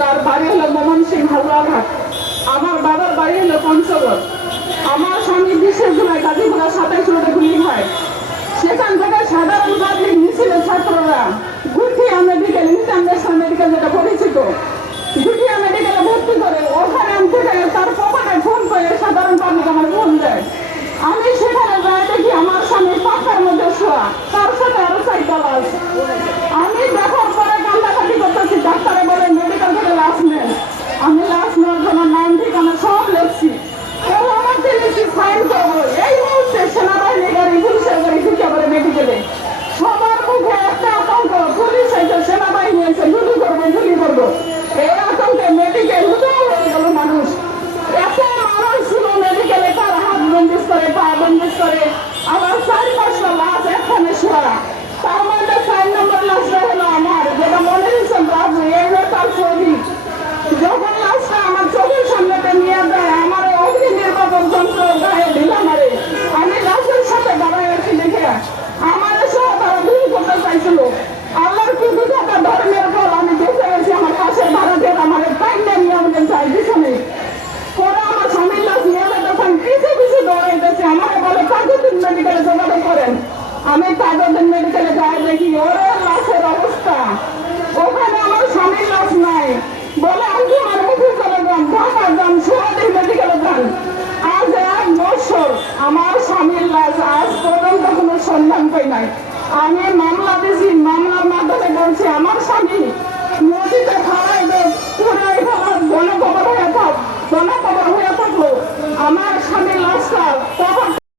তার বাড়ি হলো ময়মনসিংহ হালুয়াঘাট, আমার বাবার বাড়ি হলো পঞ্চগড়। আমার স্বামী 20 জুলাই গাজীপুরা 27 রোডে গুলি হয়। সেখান থেকে সাধারণ পাবলিক মিছিলের ছাত্ররা গুঠিয়া মেডিকেল, ইন্টারন্যাশনাল মেডিকেল যেটা পরিচিত, গুঠিয়া মেডিকেলে ভর্তি করে। ওখানে থেকে তার পকেটে ফোন করে সাধারণ পাবলিক আমার ফোন দেয়। আমি সেখানে যাই দেখি আমার স্বামী পাখার মধ্যে শোয়া, তার সাথে আরো 4টা লাশ। আমি দেখার পরে কান্দাকাটি করতেছি, ডাক্তারে বলে মেডিকেল থেকে লাশ নেন। আমি লাশ নেওয়ার জন্য নাম ঠিকানা সব লিখছি, কেউ আমাকে লিখছি সাইন করবো। এই মুহূর্তে সেনাবাহিনী গাড়ি, পুলিশের গাড়ি ঢুকে পড়ে মেডিকেলে। সবার মুখে একটা আতঙ্ক, পুলিশ এসে সেনাবাহিনী এসে গুলি করবো, গুলি করবো। এই আতঙ্কে মেডিকেল উদাও হয়ে গেল মানুষ। এত মানুষ ছিল মেডিকেলে, তার হাত বন্দিশ করে, পা বন্দিশ করে। আবার 4-5টা লাশ এখানে শোয়া। তার মধ্যে 4 নম্বর লাশটা হলো আমার, যেটা মনে হয়েছে রাজু, এই তার ছবি। যখন লাশটা আমার চোখের সামনেতে নিয়ে যায়, আমার অগ্নি নির্বাপক যন্ত্র গায়ে ঢিলা মারে। আমি লাশের সাথে দাঁড়ায় আছি দেখে আমার সহ তারা গুলি করতে চাইছিল। আল্লাহর কি বিধাতা ধর্মের ফল, আমি দেখে গেছি আমার পাশের ভাড়াটের আমার টাইমে নিয়ে আমাদের চাই পিছনে। পরে আমার স্বামীর লাশ নিয়ে যখন পিছিয়ে পিছিয়ে দৌড়াইতেছে, আমাকে বলে তাজউদ্দিন মেডিকেলে যোগাযোগ করেন। আমি তাজউদ্দিন মেডিকেলে যাই দেখি ওর লাশের অবস্থা, ওখানে আমার স্বামীর লাশ নাই। বলে আমি আমার মুখে চলে যান, ঢাকা যান, সোহাদিন মেডিকেলে যান। আজ 1 বছর আমার স্বামীর লাশ আজ পর্যন্ত কোনো সন্ধান পাই নাই। আমি মামলা দিয়েছি, মামলার মাধ্যমে বলছি আমার স্বামী নদীতে খাওয়াই দেব,